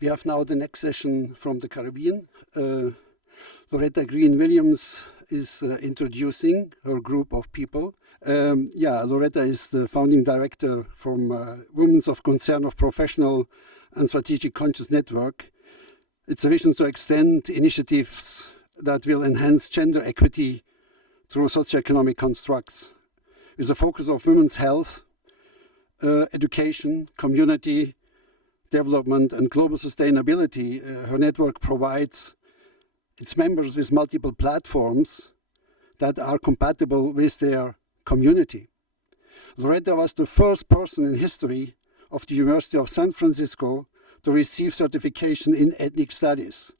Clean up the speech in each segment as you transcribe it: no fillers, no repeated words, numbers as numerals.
We have now the next session from the Caribbean. Loretta Green-Williams is introducing her group of people. Loretta is the founding director from Women of Concern of Professional and Strategic Conscious Network. It's a vision to extend initiatives that will enhance gender equity through socioeconomic constructs, with a focus of women's health, education, community development, and global sustainability. Her network provides its members with multiple platforms that are compatible with their community. Loretta was the first person in history of the University of San Francisco to receive certification in ethnic studies.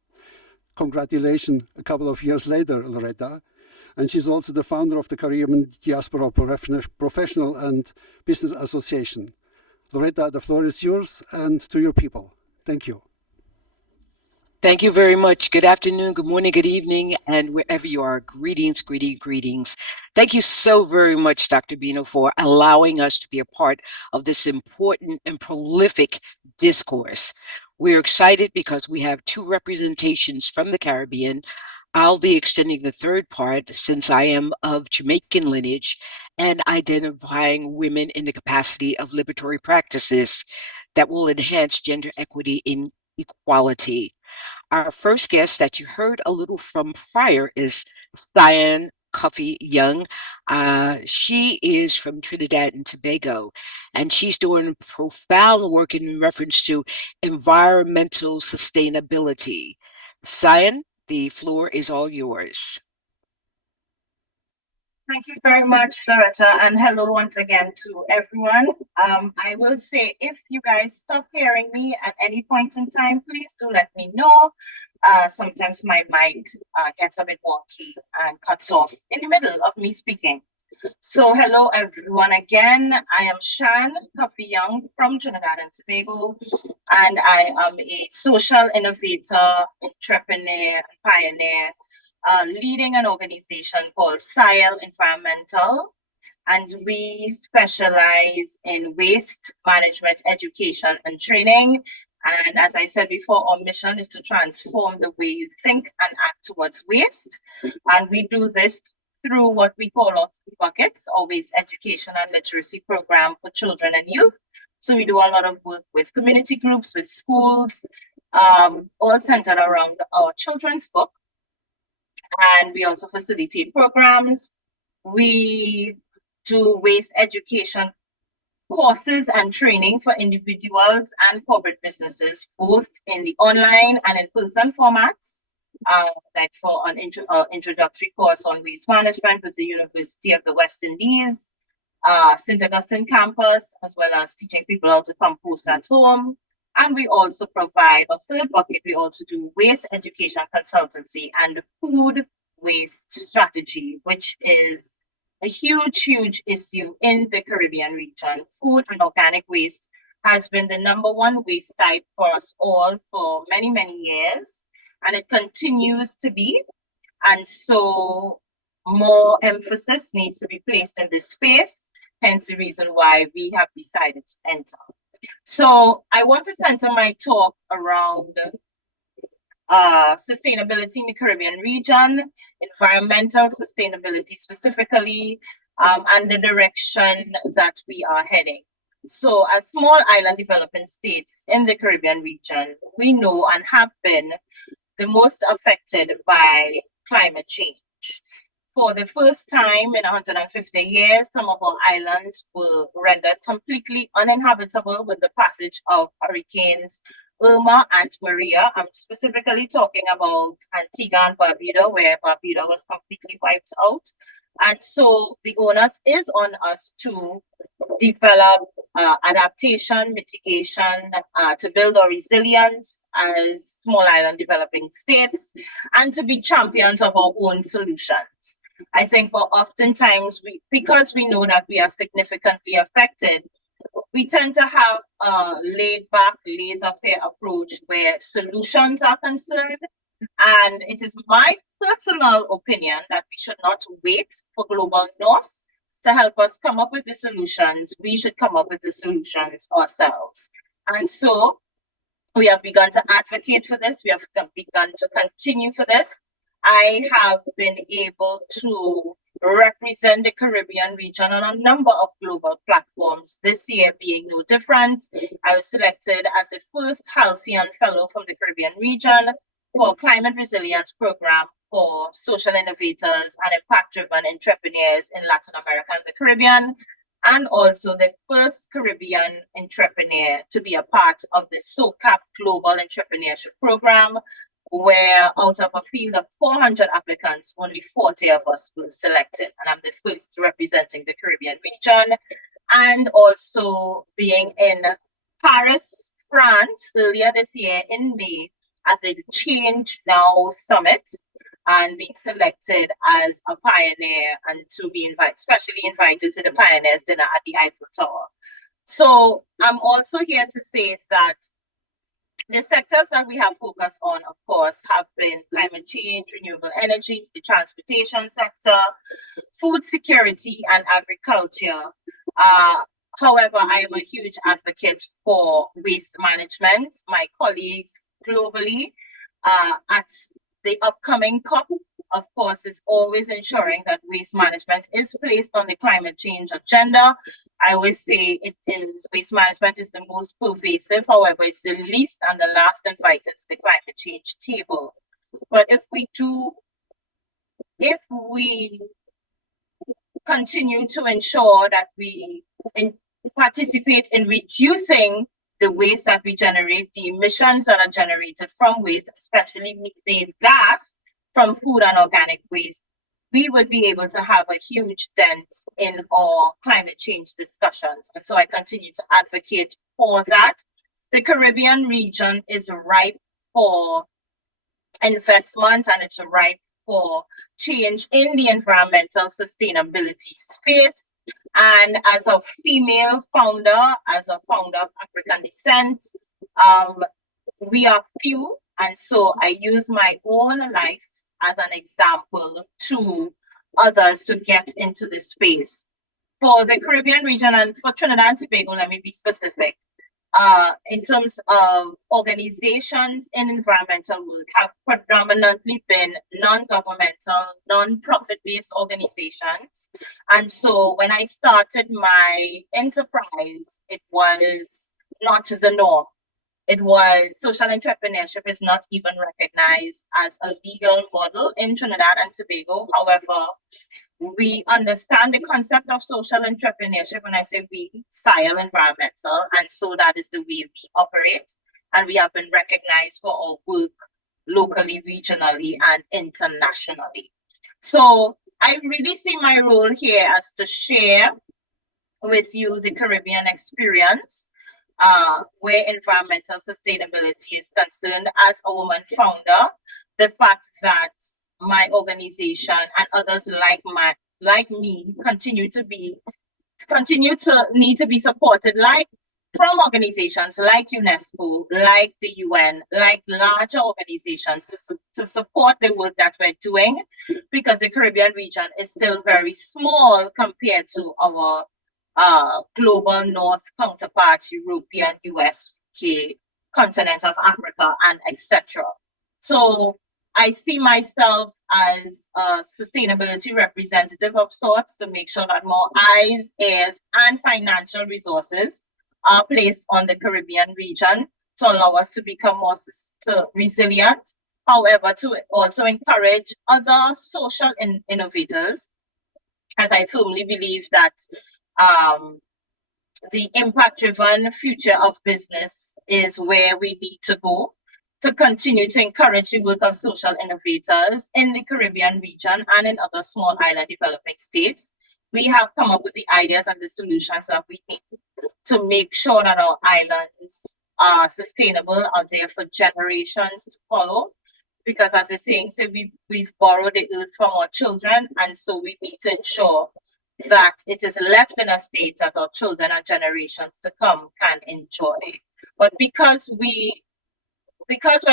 Congratulations a couple of years later, Loretta. And she's also the founder of the Caribbean Diaspora Professional and Business Association. Loretta, the floor is yours and to your people. Thank you. Thank you very much. Good afternoon, good morning, good evening, and wherever you are, greetings, greetings. Thank you so very much, Dr. Bino, for allowing us to be a part of this important and prolific discourse. We're excited because we have two representations from the Caribbean. I'll be extending the third part since I am of Jamaican lineage and identifying women in the capacity of liberatory practices that will enhance gender equity and equality. Our first guest that you heard a little from prior is Sian Young. She is from Trinidad and Tobago, and she's doing profound work in reference to environmental sustainability. Sian, the floor is all yours. Thank you very much, Loretta, and hello once again to everyone. I will say, if you guys stop hearing me at any point in time, please do let me know. Sometimes my mic gets a bit wonky and cuts off in the middle of me speaking. So hello everyone again. I am Sian Young from Trinidad and Tobago, and I am a social innovator, entrepreneur, and pioneer, leading an organization called Siel Environmental, and we specialize in waste management, education, and training. And as I said before, our mission is to transform the way you think and act towards waste. And we do this through what we call our 3 buckets, our waste education and literacy program for children and youth. So we do a lot of work with community groups, with schools, all centered around our children's book. And we also facilitate programs. We do waste education courses and training for individuals and corporate businesses, both in the online and in-person formats, like for an introductory course on waste management with the University of the West Indies, St. Augustine campus, as well as teaching people how to compost at home. And we also provide a third bucket. We also do waste education consultancy and food waste strategy, which is a huge issue in the Caribbean region. Food and organic waste has been the #1 waste type for us all for many years, and it continues to be. And so more emphasis needs to be placed in this space, hence the reason why we have decided to enter. So I want to center my talk around sustainability in the Caribbean region, environmental sustainability specifically, and the direction that we are heading. So as small island developing states in the Caribbean region, we know and have been the most affected by climate change. For the first time in 150 years, some of our islands were rendered completely uninhabitable with the passage of hurricanes Irma and Maria. I'm specifically talking about Antigua and Barbuda, where Barbuda was completely wiped out. And so the onus is on us to develop adaptation, mitigation, to build our resilience as small island developing states, and to be champions of our own solutions. I think for oftentimes, because we know that we are significantly affected, we tend to have a laid-back, laissez-faire approach where solutions are concerned. And it is my personal opinion that we should not wait for global north to help us come up with the solutions. We should come up with the solutions ourselves. And so We have begun to advocate for this. We have begun to continue for this. I have been able to represent the Caribbean region on a number of global platforms, this year being no different. I was selected as the first Sian fellow from the Caribbean region for Climate Resilience Program for social innovators and impact-driven entrepreneurs in Latin America and the Caribbean, and also the first Caribbean entrepreneur to be a part of the WOCPSCN Global Entrepreneurship Program, where out of a field of 400 applicants, only 40 of us were selected. And I'm the first representing the Caribbean region, and also being in Paris, France, earlier this year in May at the Change Now Summit, and being selected as a pioneer and to be specially invited to the Pioneers Dinner at the Eiffel Tower. So I'm also here to say that the sectors that we have focused on, of course, have been climate change, renewable energy, the transportation sector, food security, and agriculture. However, I am a huge advocate for waste management. My colleagues globally at the upcoming COP, of course, is always ensuring that waste management is placed on the climate change agenda. I always say waste management is the most pervasive, however, it's the least and the last invited to the climate change table. But if we continue to ensure that we participate in reducing the waste that we generate, the emissions that are generated from waste, especially methane gas from food and organic waste, we would be able to have a huge dent in our climate change discussions. And so I continue to advocate for that. The Caribbean region is ripe for investment, and it's ripe for change in the environmental sustainability space. And as a female founder, as a founder of African descent, we are few. And so I use my own life as an example to others to get into this space. For the Caribbean region and for Trinidad and Tobago, let me be specific. In terms of organizations in environmental work, have predominantly been non-governmental, non-profit-based organizations. And so when I started my enterprise, it was not the norm. It was social entrepreneurship is not even recognized as a legal model in Trinidad and Tobago. However, we understand the concept of social entrepreneurship. When I say we, Siel Environmental, and so that is the way we operate. And we have been recognized for our work locally, regionally, and internationally. So I really see my role here as to share with you the Caribbean experience, where environmental sustainability is concerned. As a woman founder, the fact that my organization and others like me continue to need to be supported, like from organizations like UNESCO, like the UN, like larger organizations to support the work that we're doing, because the Caribbean region is still very small compared to our global North counterparts, European, US, UK, continent of Africa, and etc. So I see myself as a sustainability representative of sorts to make sure that more eyes, ears, and financial resources are placed on the Caribbean region to allow us to become more resilient. However, to also encourage other social innovators, as I firmly believe that the impact-driven future of business is where we need to go, to continue to encourage the work of social innovators in the Caribbean region and in other small island developing states. We have come up with the ideas and the solutions that we need to make sure that our islands are sustainable, are there for generations to follow. Because as the saying says, we've borrowed the earth from our children, and so we need to ensure that it is left in a state that our children and generations to come can enjoy. But because we're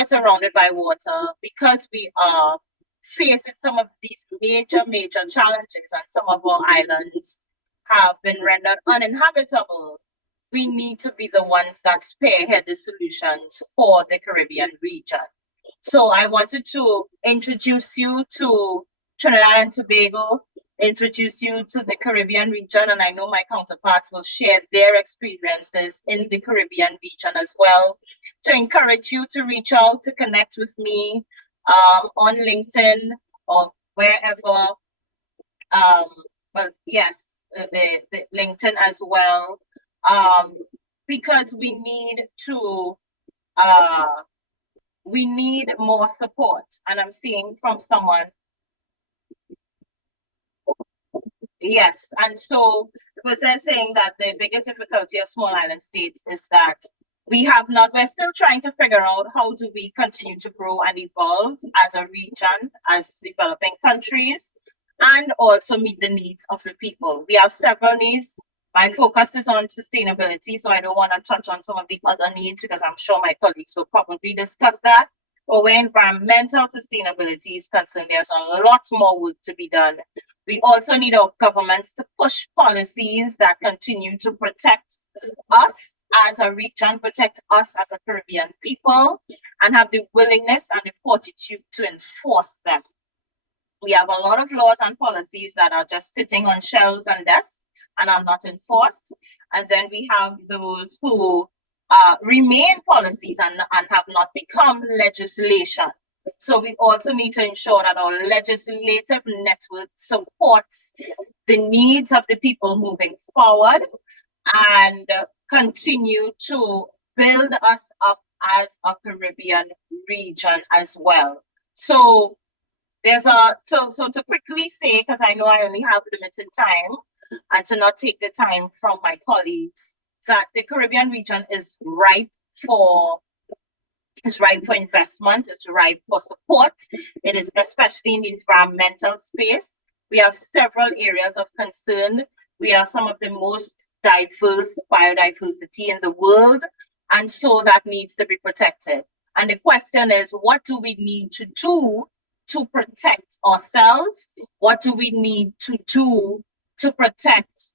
surrounded by water, because we are faced with some of these major challenges, and some of our islands have been rendered uninhabitable, we need to be the ones that spearhead the solutions for the Caribbean region. So I wanted to introduce you to Trinidad and Tobago, introduce you to the Caribbean region, and I know my counterparts will share their experiences in the Caribbean region as well, to encourage you to reach out, to connect with me on LinkedIn or wherever. Well, yes, the LinkedIn as well, because we need more support. And I'm seeing from someone, yes. And so was there saying that the biggest difficulty of small island states is that we're still trying to figure out how do we continue to grow and evolve as a region, as developing countries, and also meet the needs of the people. We have several needs. My focus is on sustainability, so I don't want to touch on some of the other needs because I'm sure my colleagues will probably discuss that. But where environmental sustainability is concerned, there's a lot more work to be done. We also need our governments to push policies that continue to protect us as a region, protect us as a Caribbean people, and have the willingness and the fortitude to enforce them. We have a lot of laws and policies that are just sitting on shelves and desks and are not enforced. And then we have those who remain policies and have not become legislation. So we also need to ensure that our legislative network supports the needs of the people moving forward and continue to build us up as a Caribbean region as well. So so to quickly say, because I know I only have limited time, and to not take the time from my colleagues, that the Caribbean region is ripe for investment, it's ripe for support. It is especially in the environmental space. We have several areas of concern. We are some of the most diverse biodiversity in the world, and so that needs to be protected. And the question is, what do we need to do to protect ourselves? What do we need to do to protect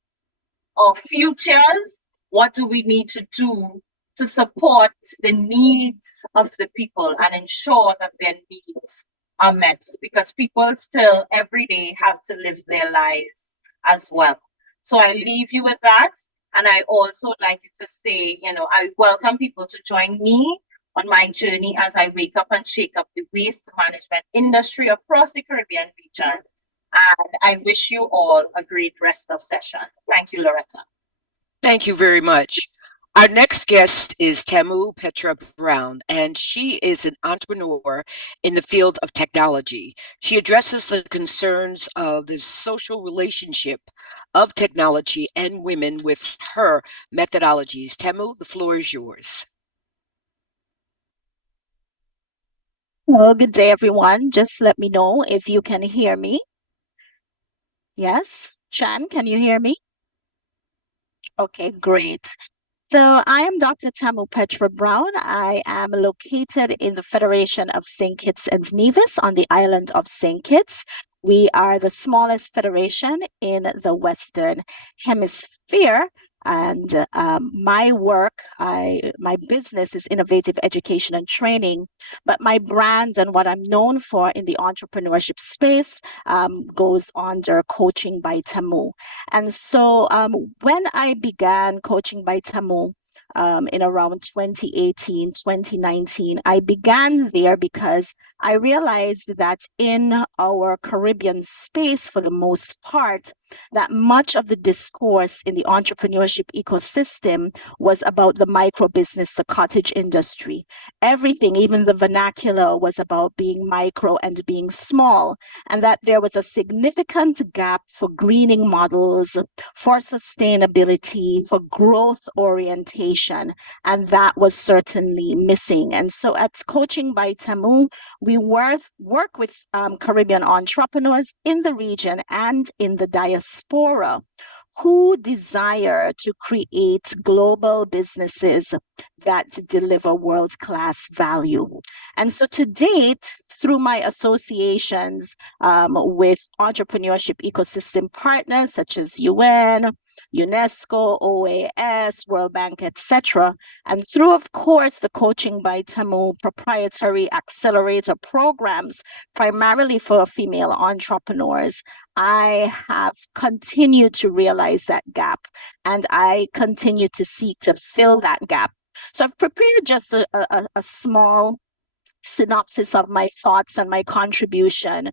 our futures? What do we need to do to support the needs of the people and ensure that their needs are met? Because people still every day have to live their lives as well. So I leave you with that. And I also like to say, I welcome people to join me on my journey as I wake up and shake up the waste management industry across the Caribbean region. And I wish you all a great rest of session. Thank you, Loretta. Thank you very much. Our next guest is Tamu Petra Brown, and she is an entrepreneur in the field of technology. She addresses the concerns of the social relationship of technology and women with her methodologies. Tamu, the floor is yours. Well, good day, everyone. Just let me know if you can hear me. Yes, Chan, can you hear me? Okay, great. So I am Dr. Tamu Petra Brown. I am located in the Federation of St. Kitts and Nevis on the island of St. Kitts. We are the smallest federation in the Western Hemisphere. And my business is innovative education and training, but my brand and what I'm known for in the entrepreneurship space goes under Coaching by Tamu. And so when I began Coaching by Tamu, in around 2018, 2019. I began there because I realized that in our Caribbean space, for the most part, that much of the discourse in the entrepreneurship ecosystem was about the micro business, the cottage industry. Everything, even the vernacular, was about being micro and being small, and that there was a significant gap for greening models, for sustainability, for growth orientation, and that was certainly missing. And so at Coaching by Tamu, we work with Caribbean entrepreneurs in the region and in the diaspora who desire to create global businesses that deliver world-class value. And so to date, through my associations with entrepreneurship ecosystem partners such as UN, UNESCO, OAS, World Bank, etc. And through, of course, the Coaching by Tamu proprietary accelerator programs, primarily for female entrepreneurs, I have continued to realize that gap, and I continue to seek to fill that gap. So I've prepared just a small synopsis of my thoughts and my contribution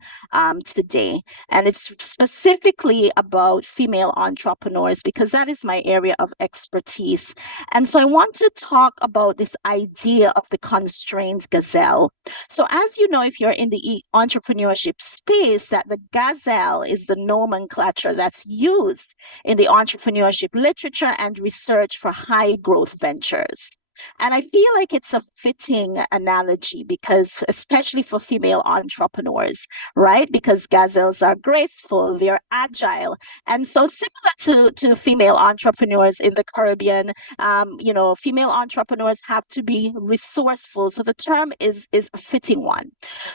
today. And it's specifically about female entrepreneurs because that is my area of expertise. And so I want to talk about this idea of the constrained gazelle. So as you know, if you're in the entrepreneurship space, that the gazelle is the nomenclature that's used in the entrepreneurship literature and research for high growth ventures. And I feel like it's a fitting analogy because, especially for female entrepreneurs, right? Because gazelles are graceful, they're agile. And so similar to female entrepreneurs in the Caribbean, female entrepreneurs have to be resourceful. So the term is a fitting one.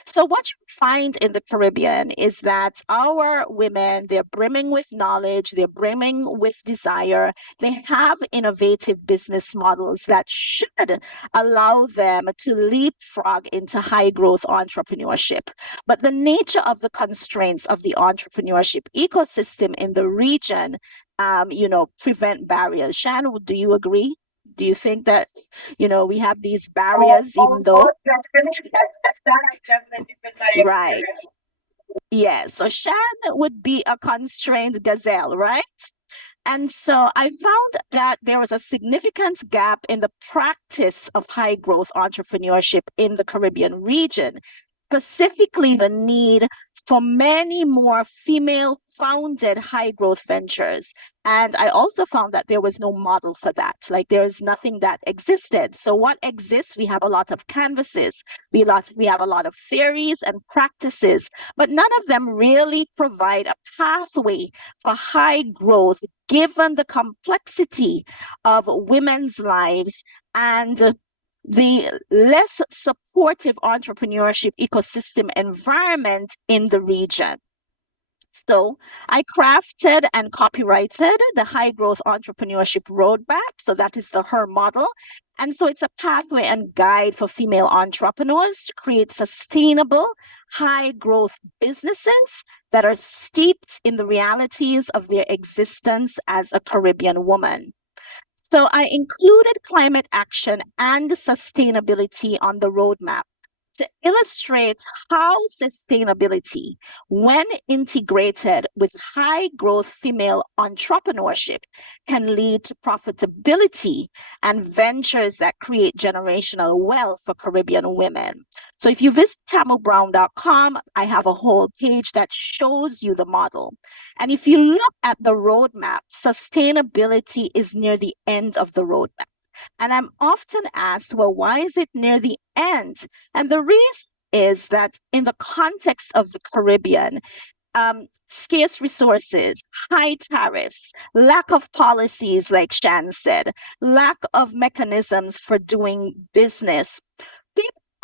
So what you find in the Caribbean is that our women, they're brimming with knowledge, they're brimming with desire, they have innovative business models that should allow them to leapfrog into high growth entrepreneurship. But the nature of the constraints of the entrepreneurship ecosystem in the region, prevent barriers. Shan, do you agree? Do you think that, we have these barriers, even though? Definitely. That has definitely been my Right. experience. Yeah. So Shan would be a constrained gazelle, right? And so I found that there was a significant gap in the practice of high growth entrepreneurship in the Caribbean region, specifically the need for many more female founded high growth ventures. And I also found that there was no model for that. Like there is nothing that existed. So what exists? We have a lot of canvases. We have a lot of theories and practices, but none of them really provide a pathway for high growth given the complexity of women's lives and the less supportive entrepreneurship ecosystem environment in the region. So I crafted and copyrighted the High Growth Entrepreneurship Roadmap. So that is the HER model. And so it's a pathway and guide for female entrepreneurs to create sustainable, high growth businesses that are steeped in the realities of their existence as a Caribbean woman. So I included climate action and sustainability on the roadmap to illustrate how sustainability, when integrated with high growth female entrepreneurship, can lead to profitability and ventures that create generational wealth for Caribbean women. So if you visit tamubrown.com, I have a whole page that shows you the model. And if you look at the roadmap, sustainability is near the end of the roadmap. And I'm often asked, well, why is it near the end? And the reason is that in the context of the Caribbean, scarce resources, high tariffs, lack of policies, like Shan said, lack of mechanisms for doing business,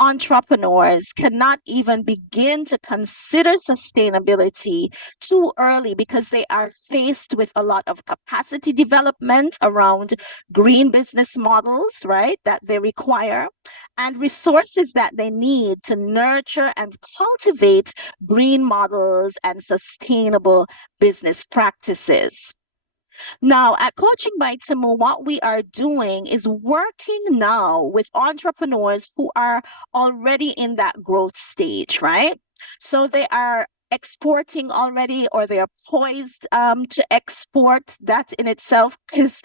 entrepreneurs cannot even begin to consider sustainability too early because they are faced with a lot of capacity development around green business models, right, that they require, and resources that they need to nurture and cultivate green models and sustainable business practices. Now, at Coaching by Tamu, what we are doing is working now with entrepreneurs who are already in that growth stage, right? So they are exporting already, or they are poised to export. That in itself is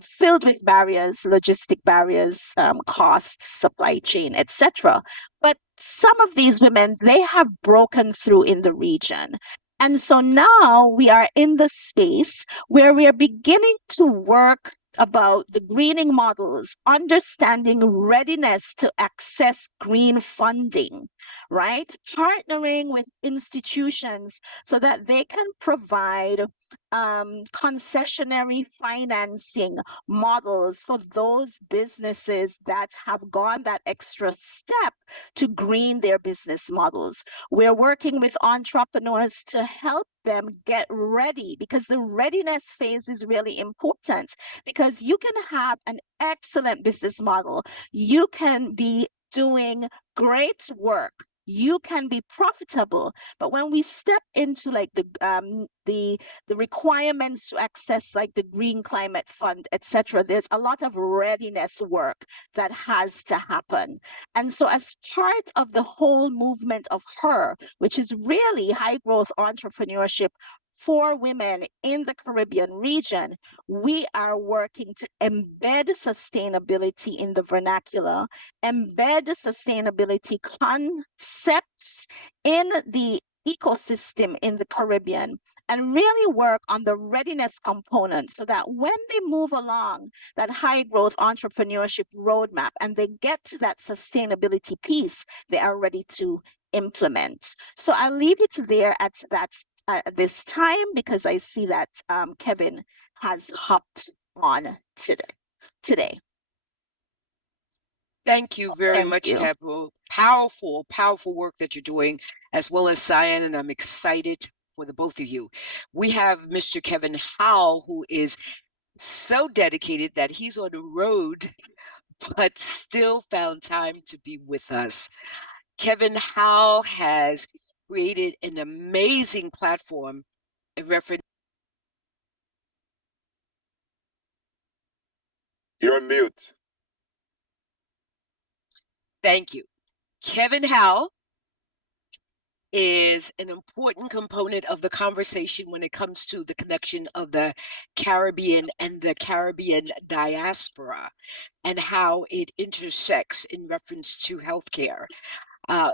filled with barriers, logistic barriers, costs, supply chain, etc. But some of these women, they have broken through in the region. And so now we are in the space where we are beginning to work about the greening models, understanding readiness to access green funding, right? Partnering with institutions so that they can provide concessionary financing models for those businesses that have gone that extra step to green their business models. We're working with entrepreneurs to help them get ready, because the readiness phase is really important, because you can have an excellent business model. You can be doing great work. You can be profitable, but when we step into like the requirements to access like the Green Climate Fund, etc., there's a lot of readiness work that has to happen. And so as part of the whole movement of HER, which is really high growth entrepreneurship for women in the Caribbean region, we are working to embed sustainability in the vernacular, embed sustainability concepts in the ecosystem in the Caribbean, and really work on the readiness component so that when they move along that high growth entrepreneurship roadmap and they get to that sustainability piece, they are ready to implement. So I'll leave it there at this time, because I see that Kevin has hopped on today. Thank you very Thank much, you. Tamu. Powerful, powerful work that you're doing, as well as Sian, and I'm excited for the both of you. We have Mr. Kevin Howell, who is so dedicated that he's on the road, but still found time to be with us. Kevin Howell has created an amazing platform in reference. You're on mute. Thank you. Kevin Howell is an important component of the conversation when it comes to the connection of the Caribbean and the Caribbean diaspora and how it intersects in reference to healthcare.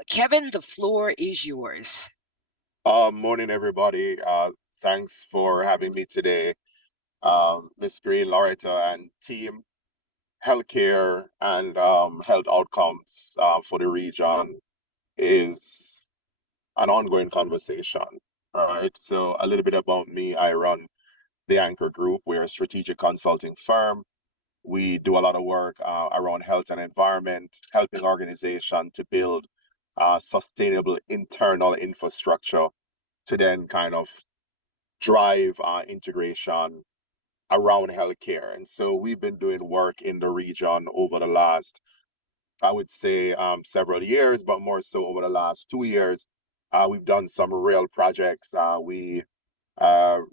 Kevin, the floor is yours. Morning, everybody. Thanks for having me today. Miss Green, Loretta, and team. Healthcare and health outcomes for the region is an ongoing conversation. All right. So a little bit about me. I run the Anchor Group. We're a strategic consulting firm. We do a lot of work around health and environment, helping organizations to build sustainable internal infrastructure to then kind of drive integration around healthcare. And so we've been doing work in the region over the last, I would say, several years, but more so over the last 2 years. We've done some real projects. We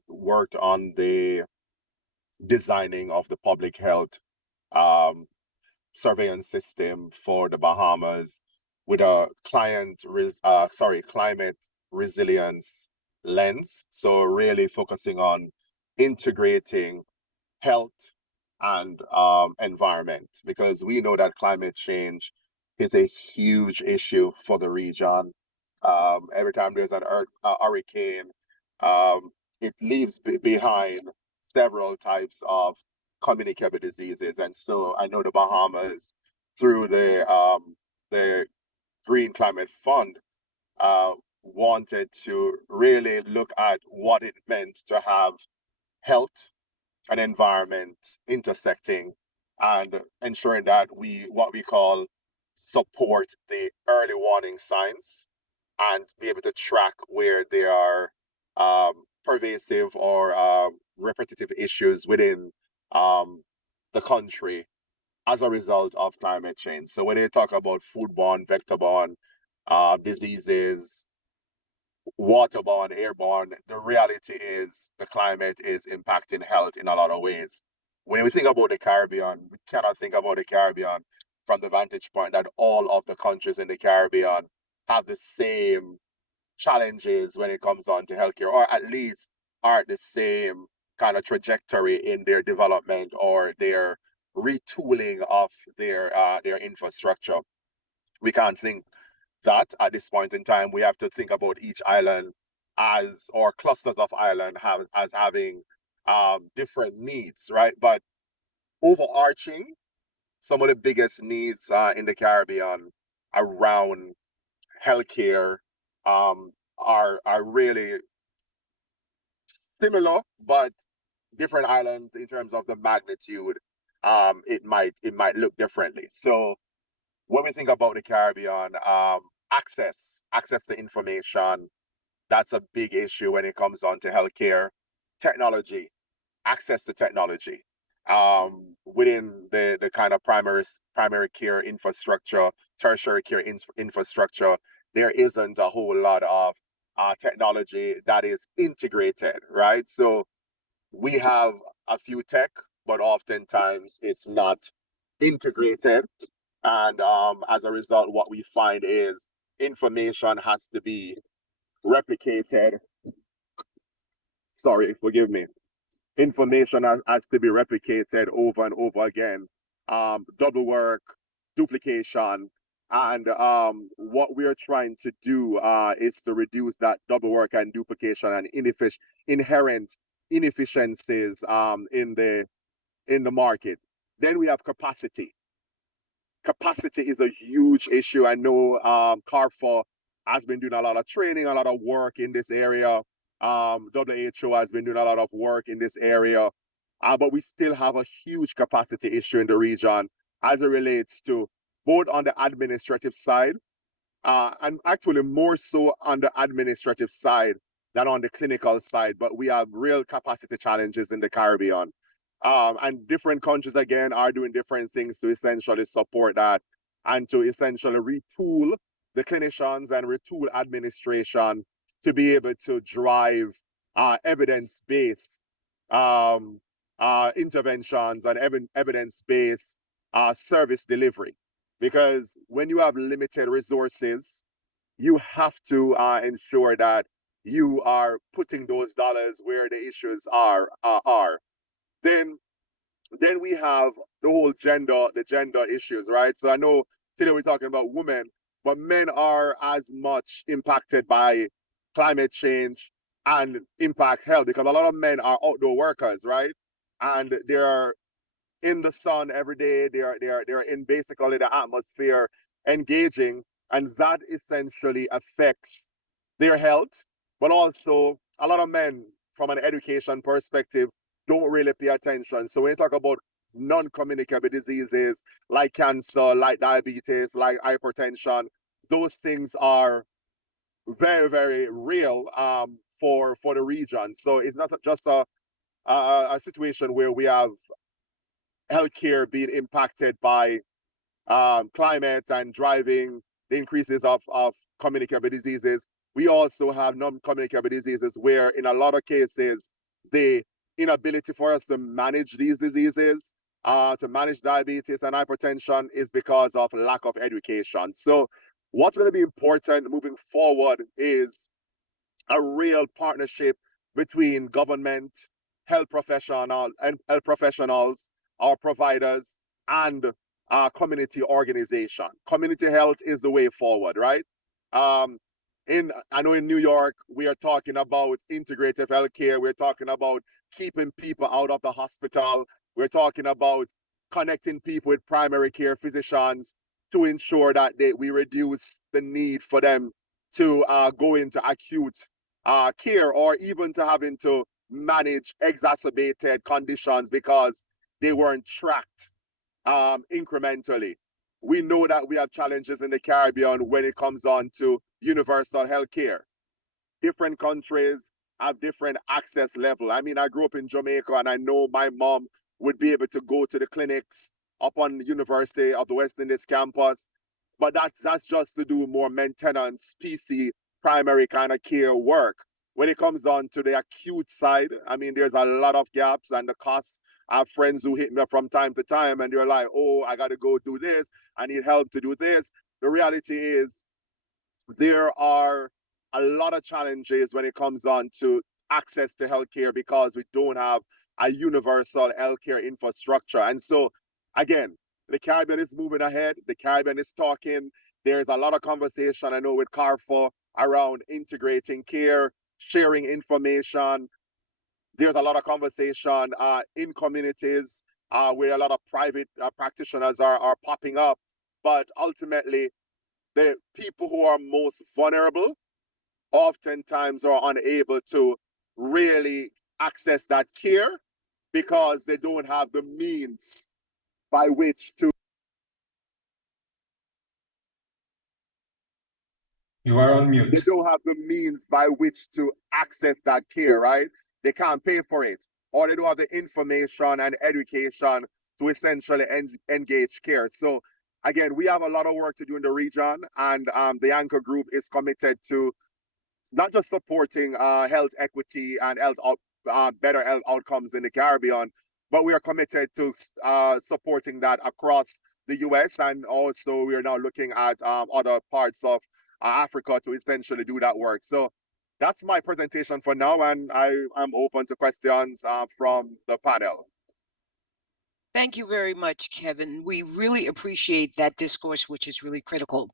worked on the designing of the public health surveillance system for the Bahamas with a climate resilience lens. So really focusing on integrating health and environment, because we know that climate change is a huge issue for the region. Every time there's a hurricane, it leaves behind several types of communicable diseases. And so I know the Bahamas, through the Green Climate Fund, wanted to really look at what it meant to have health and environment intersecting and ensuring that what we call support the early warning signs and be able to track where there are pervasive or repetitive issues within the country as a result of climate change. So when they talk about foodborne, vector-borne diseases, waterborne, airborne, the reality is the climate is impacting health in a lot of ways. When we think about the Caribbean, we cannot think about the Caribbean from the vantage point that all of the countries in the Caribbean have the same challenges when it comes on to healthcare, or at least are at the same kind of trajectory in their development or their retooling of their infrastructure. We can't think that at this point in time. We have to think about each island as, or clusters of island as having different needs, right? But overarching, some of the biggest needs in the Caribbean around healthcare are really similar, but different islands in terms of the magnitude, it might look differently. So when we think about the Caribbean, access to information, that's a big issue when it comes on to healthcare. Technology, access to technology, within the kind of primary care infrastructure, tertiary care infrastructure, there isn't a whole lot of technology that is integrated, right? So we have a few tech, but oftentimes it's not integrated. And as a result, what we find is information has to be replicated. Sorry, forgive me. Information has to be replicated over and over again. Double work, duplication. And what we're trying to do is to reduce that double work and duplication and inherent inefficiencies in the market. Then we have capacity. Capacity is a huge issue. I know Carrefour has been doing a lot of training, a lot of work in this area. WHO has been doing a lot of work in this area, but we still have a huge capacity issue in the region as it relates to both on the administrative side, and actually more so on the administrative side than on the clinical side. But we have real capacity challenges in the Caribbean. And different countries, again, are doing different things to essentially support that and to essentially retool the clinicians and retool administration to be able to drive evidence-based interventions and evidence-based service delivery. Because when you have limited resources, you have to ensure that you are putting those dollars where the issues are. Then we have the gender issues, right? So I know today we're talking about women, but men are as much impacted by climate change and impact health, because a lot of men are outdoor workers, right? And they're in the sun every day. They're in basically the atmosphere engaging, and that essentially affects their health. But also a lot of men from an education perspective don't really pay attention. So when you talk about non-communicable diseases like cancer, like diabetes, like hypertension, those things are very, very real for the region. So it's not just a situation where we have healthcare being impacted by climate and driving the increases of communicable diseases. We also have non-communicable diseases where in a lot of cases, the inability for us to manage these diseases, to manage diabetes and hypertension, is because of lack of education. So what's going to be important moving forward is a real partnership between government, health professionals, our providers, and our community organization. Community health is the way forward, right? I know in New York, we are talking about integrative healthcare. We're talking about keeping people out of the hospital. We're talking about connecting people with primary care physicians to ensure that we reduce the need for them to go into acute care, or even to having to manage exacerbated conditions because they weren't tracked incrementally. We know that we have challenges in the Caribbean when it comes on to universal health care. Different countries have different access level. I mean, I grew up in Jamaica, and I know my mom would be able to go to the clinics up on the University of the West Indies campus, but that's just to do more maintenance, PC, primary kind of care work. When it comes on to the acute side, I mean, there's a lot of gaps, and the costs. I have friends who hit me up from time to time, and they're like, oh, I got to go do this. I need help to do this. The reality is there are a lot of challenges when it comes on to access to healthcare because we don't have a universal healthcare infrastructure. And so, again, the Caribbean is moving ahead. The Caribbean is talking. There's a lot of conversation, I know, with Carrefour around integrating care, sharing information. There's a lot of conversation in communities where a lot of private practitioners are popping up. But ultimately, the people who are most vulnerable oftentimes are unable to really access that care because they don't have the means by which to. You are on mute. They don't have the means by which to access that care, right? They can't pay for it, or they don't have the information and education to essentially engage care. So again, we have a lot of work to do in the region, and the Anchor Group is committed to not just supporting health equity and better health outcomes in the Caribbean, but we are committed to supporting that across the US, and also we are now looking at other parts of Africa to essentially do that work. So that's my presentation for now, and I am open to questions from the panel. Thank you very much, Kevin. We really appreciate that discourse, which is really critical.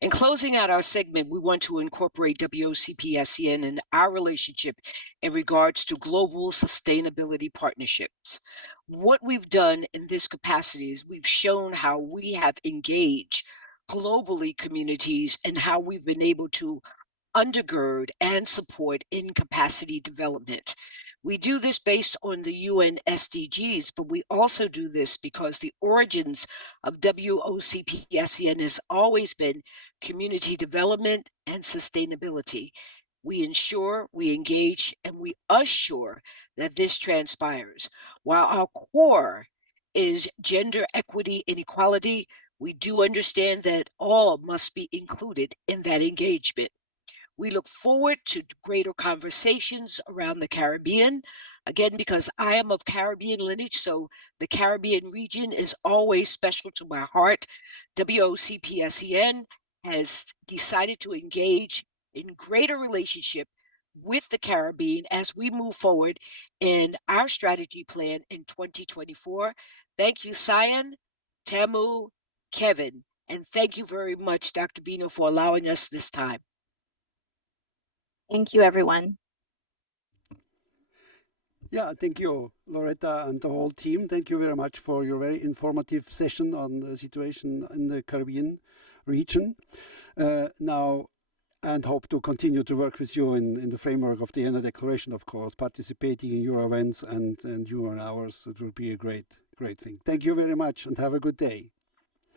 In closing out our segment, we want to incorporate WOCPSCN in our relationship in regards to global sustainability partnerships. What we've done in this capacity is we've shown how we have engaged globally communities and how we've been able to undergird and support in capacity development. We do this based on the UN SDGs, but we also do this because the origins of WOCPSCN has always been community development and sustainability. We ensure, we engage, and we assure that this transpires. While our core is gender equity and equality, we do understand that all must be included in that engagement. We look forward to greater conversations around the Caribbean. Again, because I am of Caribbean lineage, so the Caribbean region is always special to my heart. WOCPSCN has decided to engage in greater relationship with the Caribbean as we move forward in our strategy plan in 2024. Thank you, Sian, Tamu, Kevin, and thank you very much, Dr. Bino, for allowing us this time. Thank you, everyone. Yeah, thank you, Loretta and the whole team. Thank you very much for your very informative session on the situation in the Caribbean region. Now, and hope to continue to work with you in the framework of the Vienna Declaration, of course, participating in your events and you and ours. It will be a great thing. Thank you very much and have a good day.